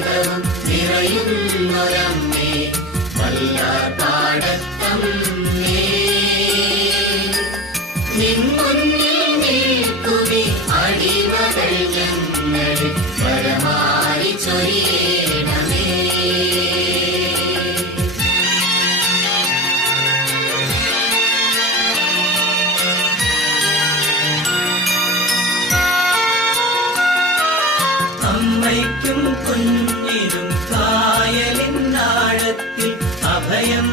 സ്നേഹവും നിറയുന്നൊരമ്മേ വല്ലാർപാടത്തമ്മേ. നിൻ മുന്നിൽ നിൽക്കുമി അടിമകൾ ഞങ്ങളിൽ വരമായി ചൊരിയണമേ. അമ്മയ്ക്കും കുഞ്ഞിനും കായലിൻ ആഴത്തിൽ അഭയം